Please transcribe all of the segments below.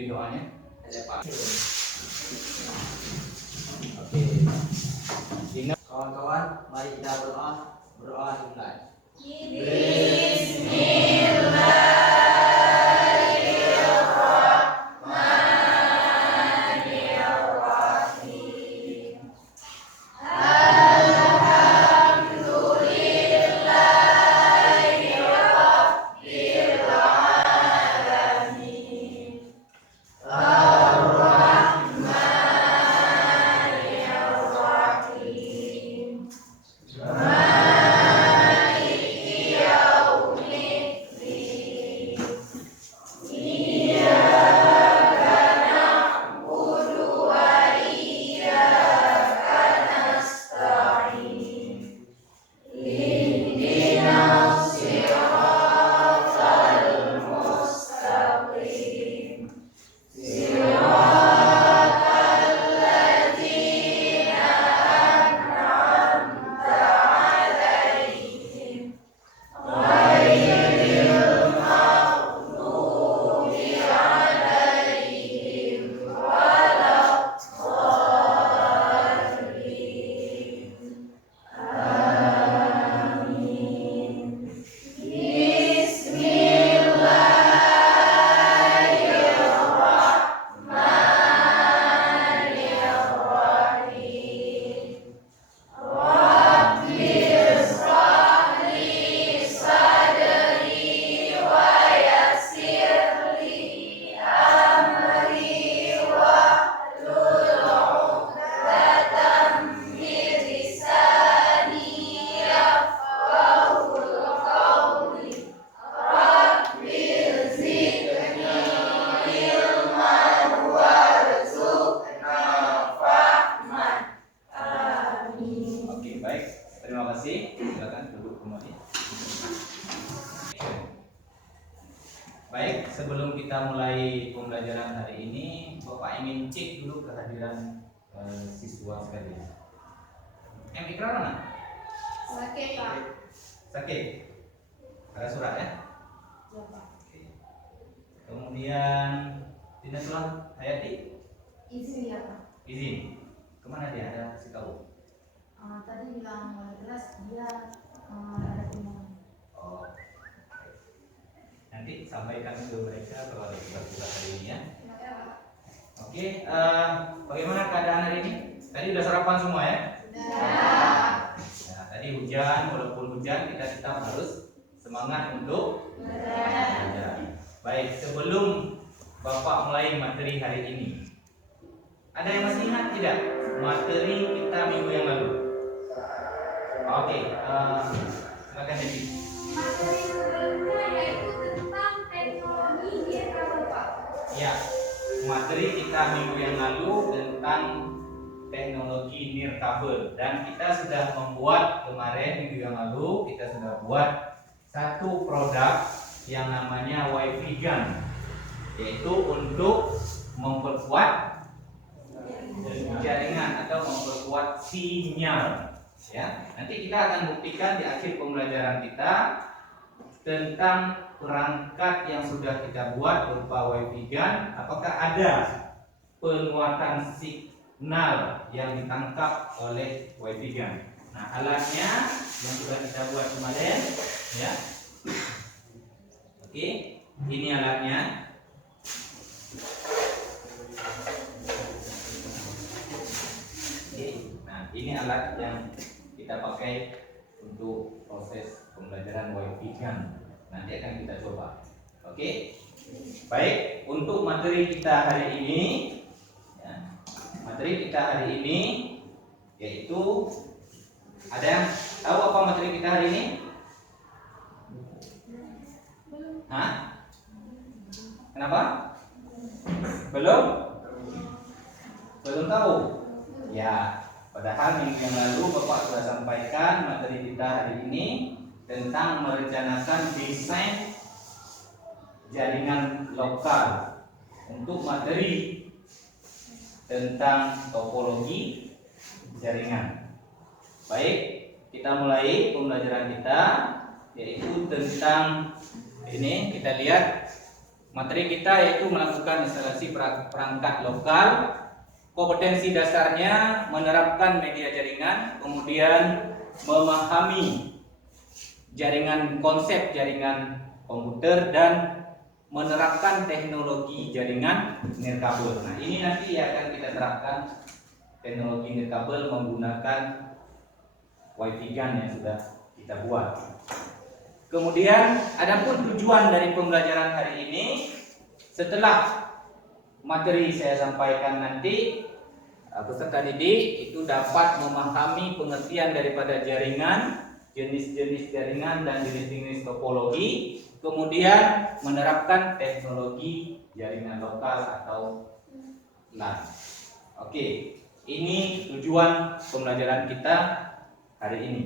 pimpin doanya. Ada Pak. Oke. Ingat kawan-kawan, mari kita berdoa dimulai. Terima kasih. Silakan duduk kembali. Baik, sebelum kita mulai pembelajaran hari ini, Bapak ingin cek dulu kehadiran siswa sekalian. Ikrar mana? Sakit, Pak. Sakit. Ada surat ya? Ya, Pak. Oke. Kemudian Tina Sulang Hayati? Izin ya, Pak. Izin. Kemana dia? Ada kasih tahu? Tadi bilang wali kelas dia ada permohonan. Oh. Nanti sampaikan ke mereka kalau ada tugas hari ini ya. Ya, Pak. Oke, bagaimana keadaan hari ini? Tadi udah sarapan semua ya? Sudah. Nah, tadi hujan, walaupun hujan kita tetap harus semangat untuk belajar. Baik, sebelum Bapak mulai materi hari ini, ada yang masih ingat tidak materi kita minggu yang lalu? Oke, silakan Devi. Materi sebelumnya yaitu tentang teknologi kabel, Pak. Ya, materi kita minggu yang lalu tentang teknologi nirkabel, dan kita sudah membuat kemarin minggu yang lalu kita sudah buat satu produk yang namanya WiFi Gun, yaitu untuk memperkuat jaringan atau memperkuat sinyal. Ya, nanti kita akan buktikan di akhir pembelajaran kita tentang perangkat yang sudah kita buat berupa WiFi Gun, apakah ada penguatan signal yang ditangkap oleh WiFi Gun. Nah, alatnya yang sudah kita buat kemarin, ya. Oke, ini alatnya. Oke, nah ini alat yang kita pakai untuk proses pembelajaran WiFi Gun. Nanti akan kita coba. Oke, baik, untuk materi kita hari ini, ya, materi kita hari ini yaitu, ada yang tahu apa materi kita hari ini? Hah? Kenapa? Belum tahu? Ya, padahal minggu yang lalu Bapak sudah sampaikan materi kita hari ini tentang merencanakan desain jaringan lokal untuk materi tentang topologi jaringan. Baik, kita mulai pembelajaran kita, yaitu tentang ini. Kita lihat Materi kita yaitu melakukan instalasi perangkat lokal. Kompetensi dasarnya menerapkan media jaringan, kemudian memahami konsep jaringan komputer, dan menerapkan teknologi jaringan nirkabel. Nah, ini nanti akan kita terapkan teknologi nirkabel menggunakan Wi-Fi GAN yang sudah kita buat. Kemudian, adapun tujuan dari pembelajaran hari ini, setelah materi saya sampaikan nanti, peserta didik itu dapat memahami pengertian daripada jaringan, jenis-jenis jaringan dan jenis-jenis topologi, kemudian menerapkan teknologi jaringan lokal atau LAN. Oke, ini tujuan pembelajaran kita hari ini.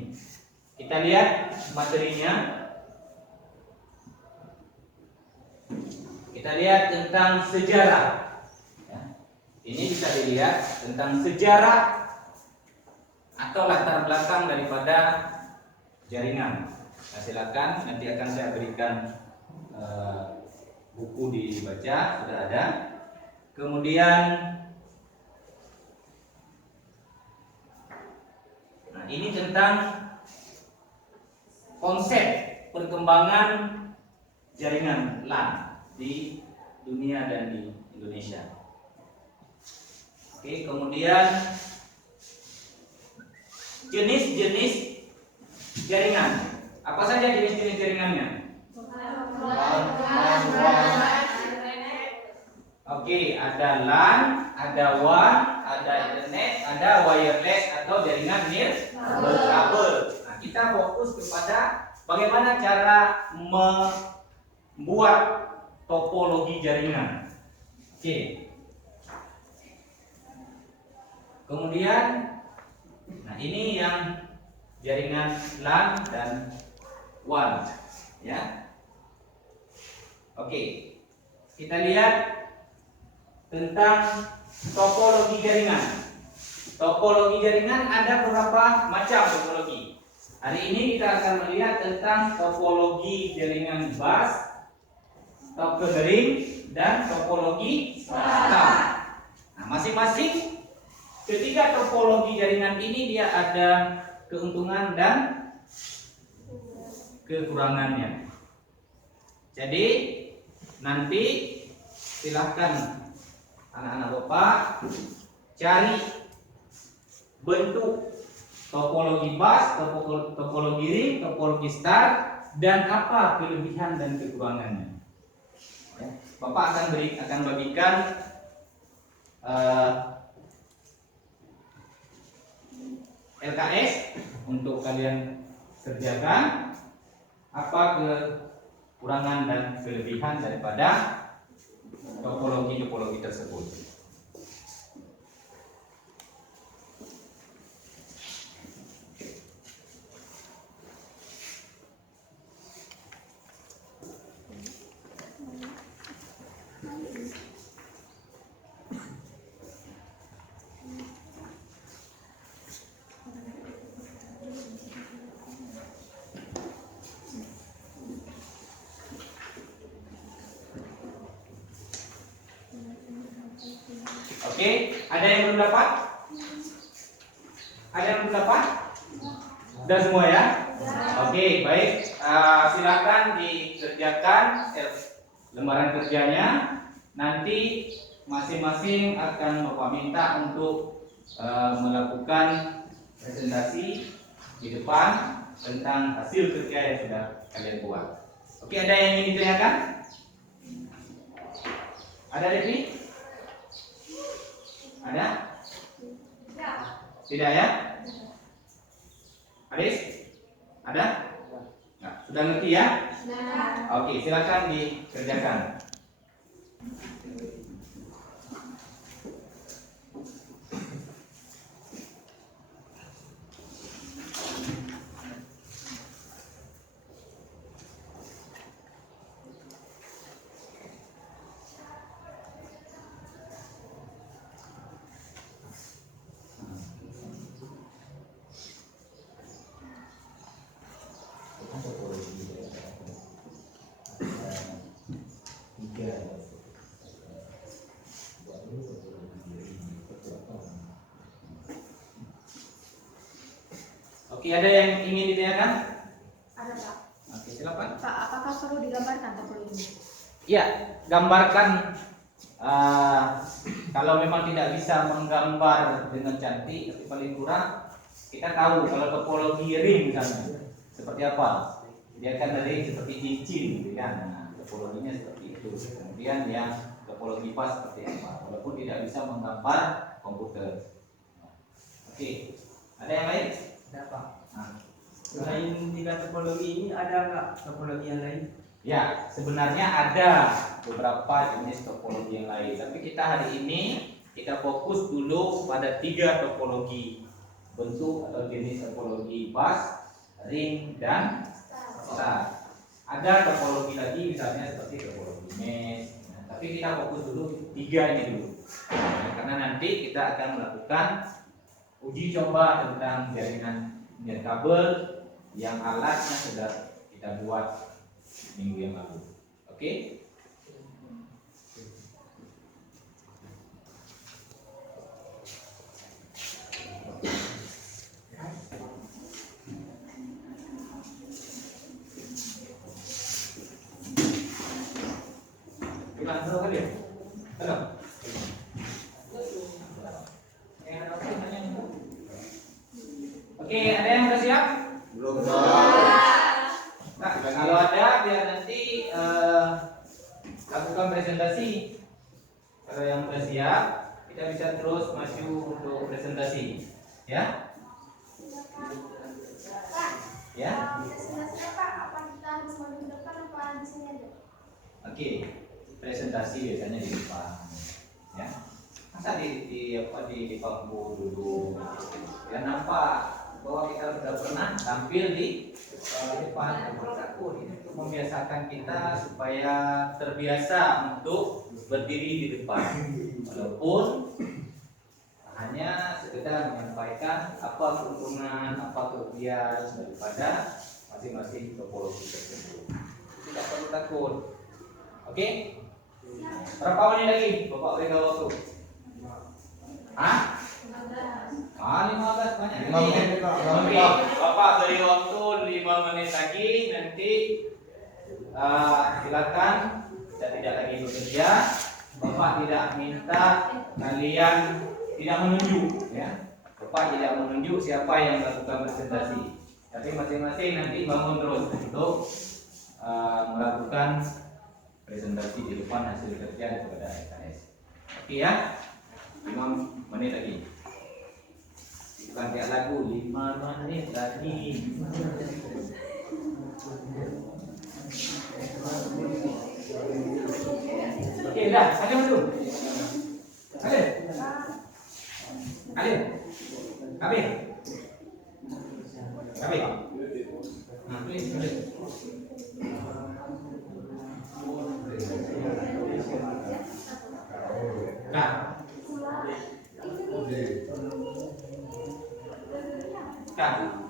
Kita lihat materinya. Kita lihat tentang sejarah. Ya. Ini bisa dilihat tentang sejarah atau latar belakang daripada jaringan. Nah, silakan, nanti akan saya berikan buku dibaca, sudah ada. Kemudian, nah ini tentang konsep perkembangan jaringan LAN di dunia dan di Indonesia. Oke, kemudian jenis-jenis jaringan. Apa saja jenis-jenis jaringannya? Oke, ada LAN, ada WAN, ada internet, ada wireless atau jaringan nirkabel. Nah, kita fokus kepada bagaimana cara membuat topologi jaringan. Oke. Kemudian, nah ini yang jaringan LAN dan WAN, ya. Oke. Kita lihat tentang topologi jaringan. Topologi jaringan ada beberapa macam topologi. Hari ini kita akan melihat tentang topologi jaringan bus, topologi dan topologi star. Nah, masing-masing ketiga topologi jaringan ini dia ada keuntungan dan kekurangannya. Jadi nanti silahkan anak-anak Bapak cari bentuk topologi bus, topologi ring, topologi star, dan apa kelebihan dan kekurangannya. Ya, Bapak akan bagikan LKS untuk kalian kerjakan apa kekurangan dan kelebihan daripada topologi tersebut. Oke, ada yang belum dapat? Ada yang belum dapat? Sudah semua ya? Oke, baik. Silakan dikerjakan lembaran kerjanya. Nanti masing-masing akan Bapak minta untuk melakukan presentasi di depan tentang hasil kerja yang sudah kalian buat. Oke, ada yang ingin ditanyakan? Ada, Devi? Ada? Tidak ya? Aris? Ada? Nah, sudah ngerti ya? Oke, silakan dikerjakan. Oke, ada yang ingin ditanyakan? Ada Pak. Oke, silakan. Pak, apakah perlu digambarkan topologi? Ya, gambarkan. Kalau memang tidak bisa menggambar dengan cantik, tapi paling kurang kita tahu kalau topologi ring misalnya seperti apa. Dia kan dari seperti cincin, gitu kan? Nah, topologinya seperti itu. Kemudian yang topologi pas seperti apa, walaupun tidak bisa menggambar komputer. Oke, ada yang lain? Ada Pak. Nah, Selain 3 topologi ini ada nggak topologi yang lain? ya, sebenarnya ada beberapa jenis topologi yang lain, tapi kita hari ini kita fokus dulu pada 3 topologi bentuk atau jenis topologi bus, ring, dan star. Ada topologi lagi misalnya seperti topologi mesh, tapi kita fokus dulu 3 ini dulu. Karena nanti kita akan melakukan uji coba tentang jaringan nirkabel yang alatnya sudah kita buat minggu yang lalu. Oke? Bilang halo kalian. Halo. Oke, ada yang sudah siap? Belum. Nah, kalau ada biar nanti lakukan presentasi. Kalau yang sudah siap, kita bisa terus maju untuk presentasi, ya? Ya? Presentasinya Pak, apa kita harus maju ke depan apa di sini aja? Oke, presentasi biasanya di depan, ya. Masa di bangku dulu, ya nampak bahwa kita sudah pernah tampil di depan. Takut ini untuk membiasakan kita supaya terbiasa untuk berdiri di depan, walaupun hanya sekedar menyampaikan apa keuntungan, apa kelebihan daripada masing-masing topologi tersebut. Tidak perlu takut. Oke? Berapa menit lagi Bapak berikan waktu? Hah? 15 banyak. 5 menit, Pak. Oke, Bapak beri waktu 5 menit lagi, nanti silakan. Saya tidak lagi bekerja. Bapak tidak minta kalian tidak menunjuk, ya. Bapak tidak menunjuk siapa yang melakukan presentasi, tapi masing-masing nanti bangun terus untuk melakukan presentasi di depan hasil kerja kepada SKS. Oke ya, 5 menit lagi. Bukan kayak lagu 5 menit lagi. Oke dah, ada dulu. Ada. Ada. Habis. Habis. Nah, please. Nah. Nah.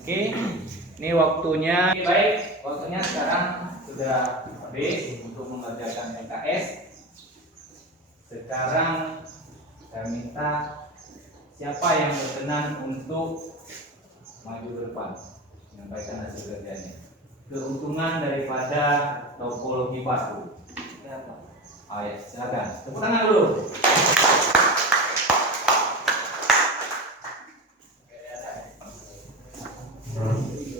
Oke, ini waktunya. Baik, waktunya sekarang sudah habis untuk mengerjakan MKS. Sekarang saya minta siapa yang berkenan untuk maju ke depan menyampaikan hasil kerjanya. keuntungan daripada topologi batu? Oh ya, silakan. Tepuk tangan dulu.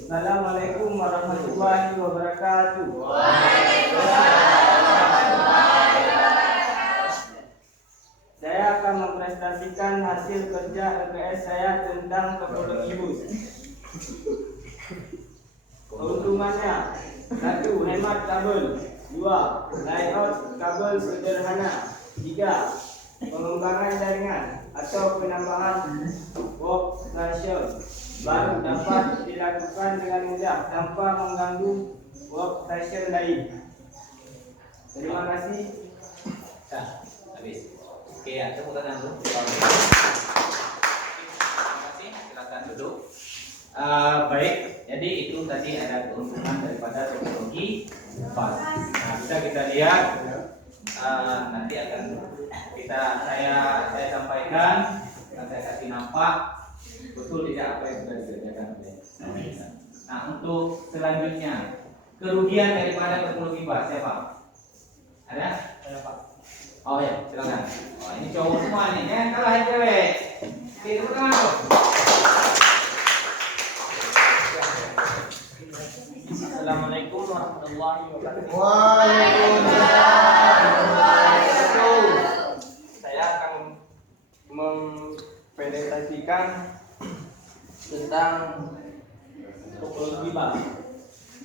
Assalamualaikum warahmatullahi wabarakatuh. Saya akan mempresentasikan hasil kerja LPS saya tentang topologi bus. Keuntungannya: 1. Hemat kabel. 2. Layout kabel sederhana. 3. Pengembangan jaringan atau penambahan workstation baru dapat dilakukan dengan mudah tanpa mengganggu workstation lain. Terima kasih. Nah, habis. Oke ya, tepuk tangan dulu. Terima kasih. Silakan duduk. Baik, jadi itu tadi ada keuntungan daripada topologi bus. Nah, bisa kita lihat nanti akan saya sampaikan, akan saya kasih nampak betul tidak apa yang sudah dikerjakan oleh saya. Nah, untuk selanjutnya kerugian daripada topologi bus siapa? Ada? Ada Pak. Oh ya, silakan. Oh, ini cowok semua nih, jangan kalah yang cewek. Oke, tepuk tangan dong. Assalamualaikum warahmatullahi wabarakatuh. Saya akan mempresentasikan tentang topologi bus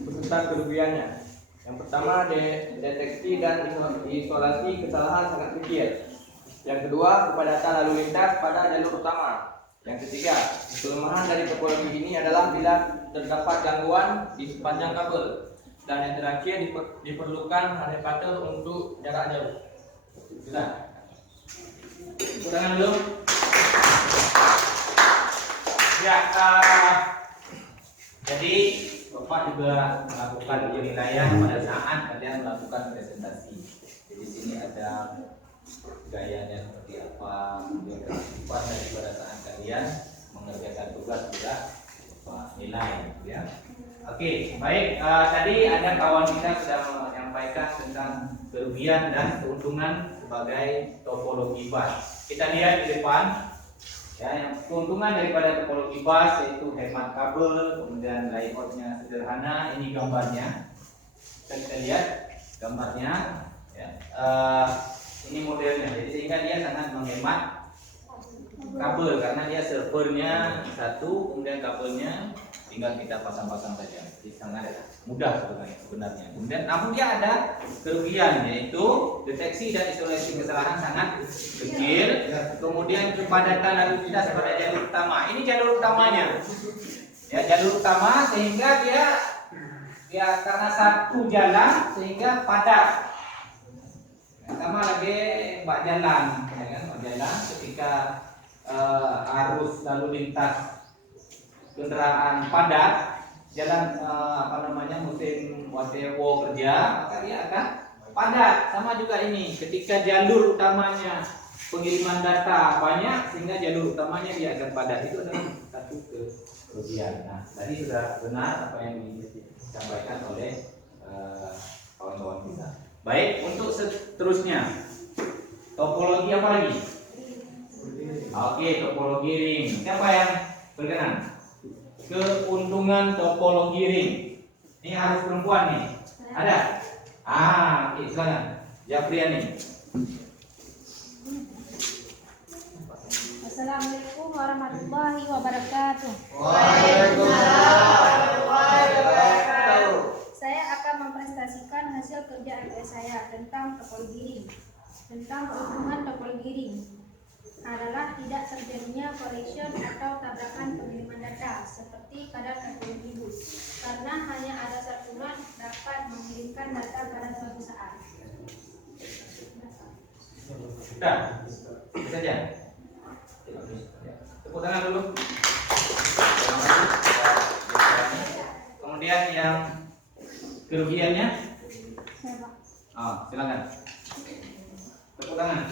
beserta kerugiannya. Yang pertama, deteksi dan isolasi kesalahan sangat kecil. Yang kedua, kepadatan lalu lintas pada jalur utama. Yang ketiga, kelemahan dari topologi ini adalah bila terdapat gangguan di sepanjang kabel. Dan yang terakhir, diperlukan adapter untuk jarak jauh. Sudah. Tepuk tangan dulu. Ya, jadi Bapak juga melakukan penilaian pada saat kalian melakukan presentasi. Jadi di sini ada gayanya seperti apa, kemudian kehidupan daripada saat kalian mengerjakan tugas juga Bapak nilai, ya. Oke, baik. Tadi ada kawan kita sudah menyampaikan tentang kerugian dan keuntungan sebagai topologi bus. Kita lihat di depan. Ya, yang keuntungan daripada topologi bus yaitu hemat kabel, kemudian layoutnya sederhana. Ini gambarnya. Kita lihat gambarnya. Ya. Ini modelnya. Jadi sehingga dia sangat menghemat kabel karena dia servernya satu, kemudian kabelnya tinggal kita pasang-pasang saja. Jadi sangat mudah sebenarnya. Kemudian namun dia ada kerugian yaitu deteksi dan isolasi kesalahan sangat kecil. Kemudian kepadatan lalu lintas pada jalur utama. Ini jalur utamanya. Ya, jalur utama sehingga dia karena satu jalan sehingga padat. Sama lagi mbak jalan, ya kan? Mbak jalan ketika arus lalu lintas kendaraan padat, jalan musim watewo kerja, maka dia akan padat. Sama juga ini, ketika jalur utamanya pengiriman data banyak, sehingga jalur utamanya dia akan padat. Itu adalah satu kerugian. Nah, tadi sudah benar apa yang disampaikan oleh kawan-kawan kita. Baik, untuk seterusnya topologi apa lagi? Oke, topologi ring. Siapa yang berkenan? Keuntungan topologi ring. Ini harus perempuan nih. Ada? Oke, silakan. Japriani. Assalamualaikum warahmatullahi wabarakatuh. Saya akan mempresentasikan hasil kerja LPS saya tentang topologi ring. Tentang keuntungan topologi ring adalah tidak terjadinya collision atau tabrakan pengiriman data seperti pada topologi bus, karena hanya ada satuan dapat mengirimkan data pada suatu saat. Sudah. Itu saja. Tepuk tangan dulu. Kemudian yang kerugiannya? Silakan. Tepuk tangan.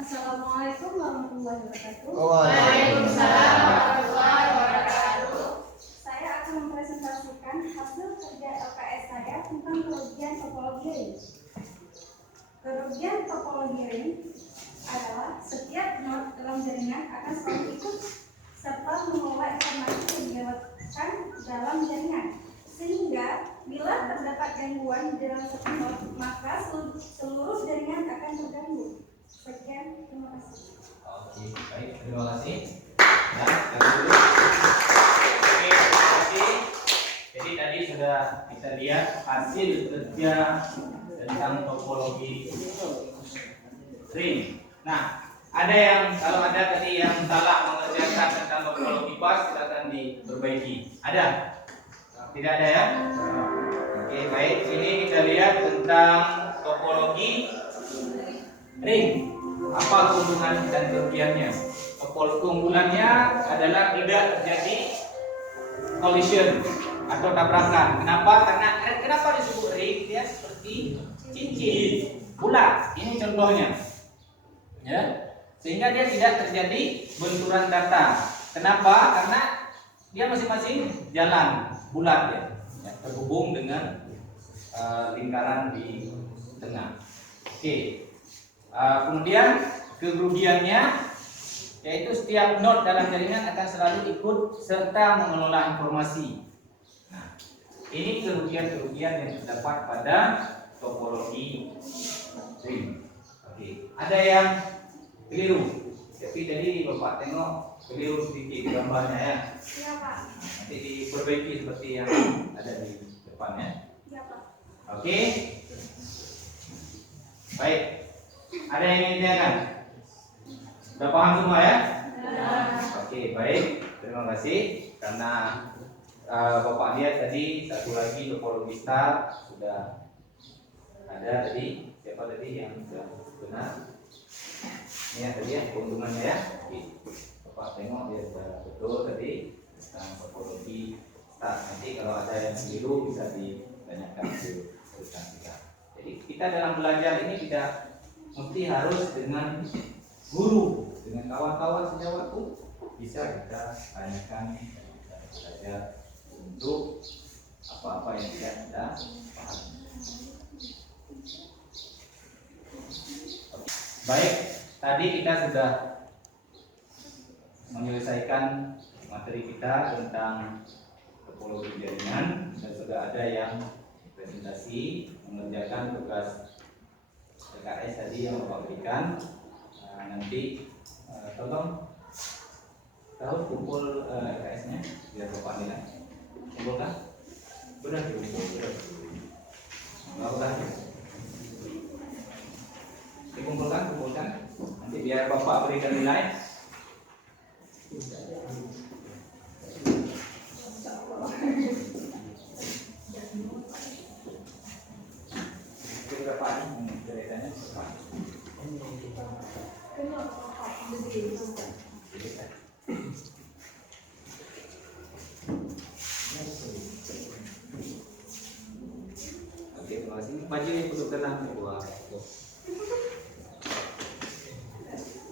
Assalamualaikum mempresentasikan hasil kerja LKS saya tentang kerugian topologi ring. Kerugian topologi ring adalah setiap node dalam jaringan akan selalu ikut serta mengelola informasi yang dilewatkan dalam jaringan. Sehingga bila terdapat gangguan di dalam satu node, maka seluruh jaringan akan terganggu. Sekian, terima kasih. Oke, baik, terima kasih. Ya, dulu. Oke, terima kasih. Jadi tadi sudah kita lihat hasil kerja tentang topologi ring. Nah, ada yang kalau ada tadi yang salah mengerjakan tentang topologi bus, silakan diperbaiki. Ada? Tidak ada ya? Oke, baik. Ini kita lihat tentang topologi ring. Apa keuntungan dan kerugiannya? Keunggulannya adalah tidak terjadi collision atau tabrakan. Kenapa? Karena kenapa disebut ring? Dia seperti cincin bulat. Ini contohnya, ya. Sehingga dia tidak terjadi benturan data. Kenapa? Karena dia masing-masing jalan bulat ya, terhubung dengan lingkaran di tengah. Oke. Kemudian kerugiannya yaitu setiap node dalam jaringan akan selalu ikut serta mengelola informasi. Nah, ini kerugian-kerugian yang terdapat pada topologi ring. Oke, ada yang keliru. Tapi tadi Bapak tengok keliru sedikit gambarnya ya. Iya, Pak. Nanti diperbaiki seperti yang ada di depannya. Iya, Pak. Oke. Baik. Ada yang ingin ditanyakan? Sudah paham semua ya? Oke, baik. Terima kasih. Karena Bapak lihat tadi satu lagi topologi star sudah ada tadi. Siapa tadi yang sudah benar? Ini ya tadi ya keuntungannya ya. Oke. Bapak tengok dia sudah betul tadi tentang topologi star. Nanti kalau ada yang keliru bisa ditanyakan ke rekan kita. Jadi kita dalam belajar ini tidak mesti harus dengan guru, dengan kawan-kawan sejawat pun bisa kita tanyakan saja untuk apa-apa yang tidak kita pahami. Baik, tadi kita sudah menyelesaikan materi kita tentang topologi jaringan dan sudah ada yang presentasi mengerjakan tugas LKS tadi yang Bapak berikan. Nanti tolong tahu kumpul LKS-nya biar Bapak nilai. Kumpulkan? Sudah dikumpul. Sudah. Kumpulkan. Nanti biar Bapak berikan nilai. Berapa ini ceritanya? Oke, terima kasih. Maju nih untuk tenang buat.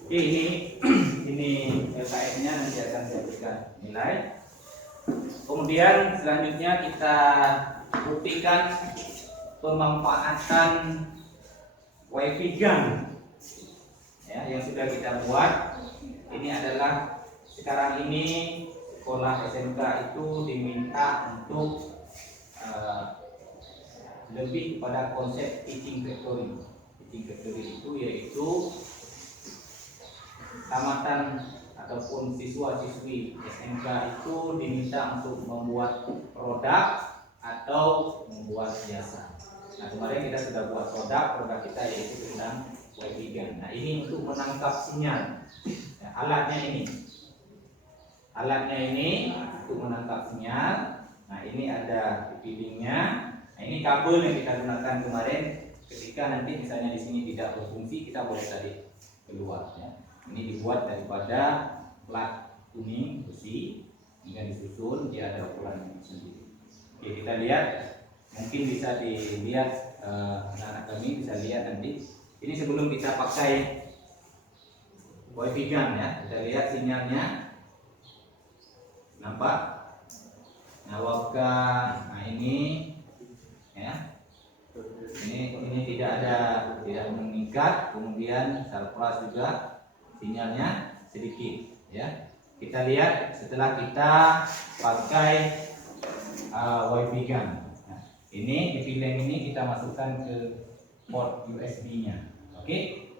Oke, ini LKS-nya nanti akan saya berikan nilai. Kemudian selanjutnya kita buktikan pemanfaatan WiFi GAN ya, yang sudah kita buat. Ini adalah sekarang ini sekolah SMK itu diminta untuk lebih kepada konsep teaching factory. Teaching factory itu yaitu tamatan ataupun siswa-siswi SMK itu diminta untuk membuat produk atau membuat jasa. Nah, kemarin kita sudah buat produk kita yaitu tentang WiFi GAN. Nah, ini untuk menangkap sinyal. Nah, alatnya ini untuk menangkap sinyal. Nah, ini ada pipinya. Nah, ini kabel yang kita gunakan kemarin. Ketika nanti misalnya di sini tidak berfungsi, kita boleh tarik keluar. Ya. Ini dibuat daripada plat kuning besi, hingga disusun dia ada ukuran sendiri. Oke, kita lihat. Mungkin bisa dilihat anak-anak kami bisa lihat nanti. Ini sebelum kita pakai WiFi GAN ya, kita lihat sinyalnya. Nampak? Nah, waka, nah ini ya. Ini tidak mengikat, kemudian surplus juga sinyalnya sedikit ya. Kita lihat setelah kita pakai WiFi gun. Nah, ini di pilihan ini kita masukkan ke port USB-nya. Oke?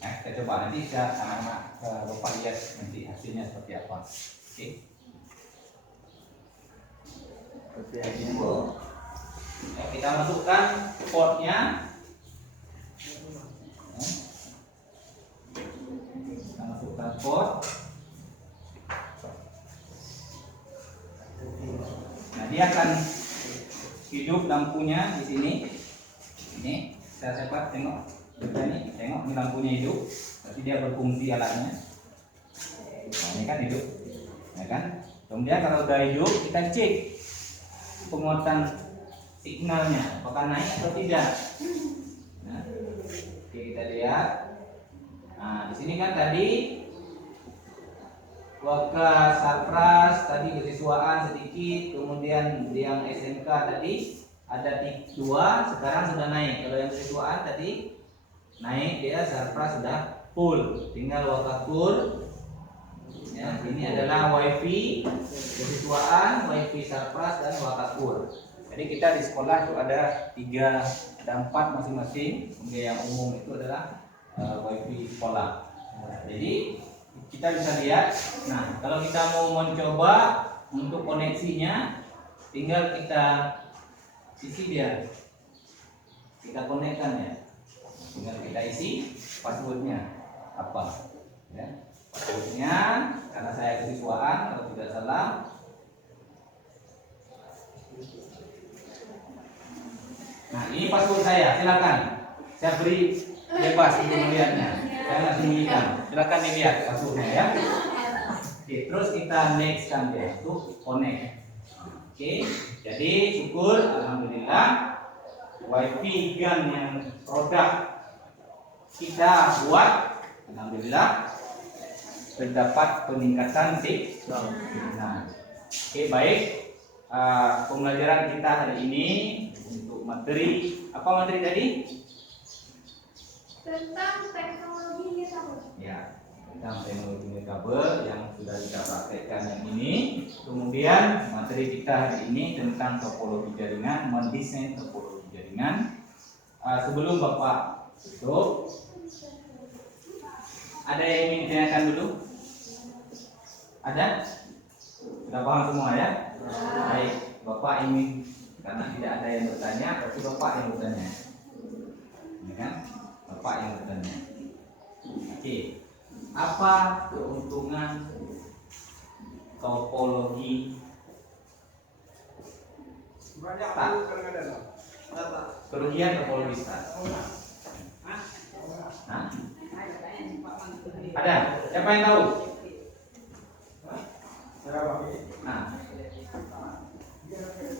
Nah, kita coba nanti saya sama Bapak lihat nanti hasilnya seperti apa. Oke? Ya, kita masukkan portnya. Kita masukkan port. Nah, dia akan hidup lampunya di sini. Ini saya cepat tengok. Ini tengok ini lampunya hidup. Berarti dia berfungsi alatnya. Nah, ini kan hidup, ya kan? Kemudian kalau sudah hidup, kita cek penguatan signalnya apakah naik atau tidak. Nah, oke, kita lihat. Nah, di sini kan tadi waka surplus tadi kesiswaan sedikit, kemudian yang SMK tadi ada 2, sekarang sudah naik. Kalau yang kesiswaan tadi naik, dia surplus sudah full, tinggal waka full. Ya, ini adalah WiFi kesiswaan, WiFi surplus dan waka full. Jadi kita di sekolah itu ada 4 masing-masing. Kemudian yang umum itu adalah WiFi sekolah. Jadi kita bisa lihat. Nah, kalau kita mau mencoba untuk koneksinya, tinggal kita isi dia. Kita konekkan ya. Tinggal kita isi passwordnya apa. Ya. Passwordnya karena saya kesiswaan kalau tidak salah. Nah, ini password saya, silakan. Saya beri bebas untuk melihatnya. Saya nggak sembunyikan. Silakan dilihat passwordnya ya. Oke, terus kita next kan dia untuk connect. Oke, jadi syukur alhamdulillah WiFi gun yang produk kita buat alhamdulillah terdapat peningkatan signal. Oke, baik. Pembelajaran kita hari ini untuk materi apa materi tadi? Tentang teknologi nirkabel. Ya, tentang teknologi nirkabel yang sudah kita praktekkan yang ini. Kemudian materi kita hari ini tentang topologi jaringan, mendesain topologi jaringan. Sebelum Bapak tutup, ada yang ingin ditanyakan dulu? Ada? Sudah paham semua ya? Baik, Bapak ingin, karena tidak ada yang bertanya, berarti Bapak yang bertanya, ya kan? Bapak yang bertanya. Oke, apa keuntungan topologi? Kerugian topologi start. Hah? Ada? Siapa yang tahu? Nah,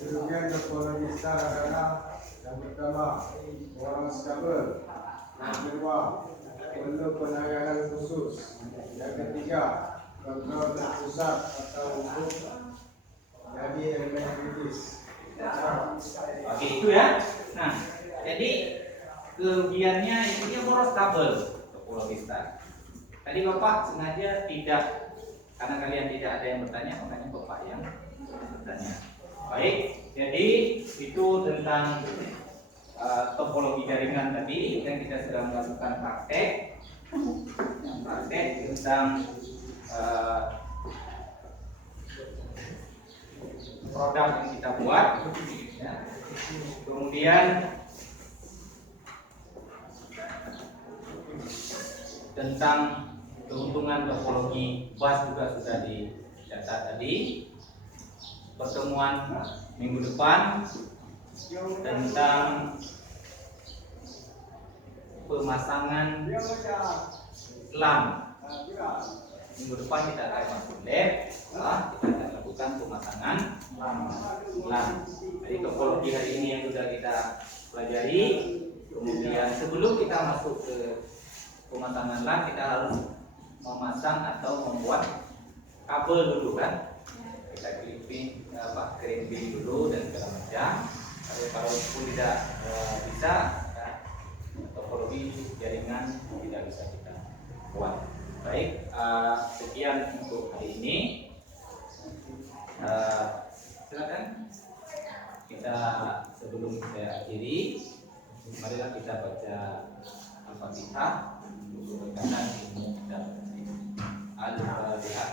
kerugian topologi star adalah yang pertama boros kabel, yang kedua perlu penanganan khusus, yang ketiga kontrol terpusat atau untuk jadi elemen kritis. oke itu ya. Nah, jadi kerugiannya itu dia boros kabel topologi start. Tadi Bapak sengaja tidak, karena kalian tidak ada yang bertanya, makanya Bapak yang bertanya. Baik, jadi itu tentang topologi jaringan tadi yang kita sedang melakukan praktek tentang produk yang kita buat. Ya. Kemudian tentang keuntungan topologi bus juga sudah dicatat tadi. Pertemuan minggu depan tentang pemasangan LAN. Minggu depan kita akan masuk lab, kita akan lakukan pemasangan LAN. Jadi topologi hari ini yang sudah kita pelajari. Kemudian sebelum kita masuk ke pemasangan LAN, kita harus memasang atau membuat kabel dulu kan. kita cleaning dulu dan segala macam. Tapi kalau pun tidak bisa, ya, topologi jaringan tidak bisa kita buat. Baik, sekian untuk hari ini. Silakan kita, sebelum saya akhiri, marilah kita baca Al-Fatihah untuk berkaitan ilmu kita. Al-Fatihah.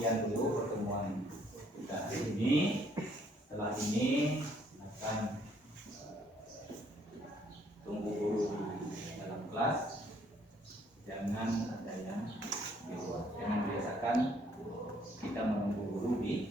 Sekian dulu pertemuan kita hari ini. Setelah ini akan tunggu guru di dalam kelas. Jangan ada yang di luar. Jangan biasakan kita menunggu guru di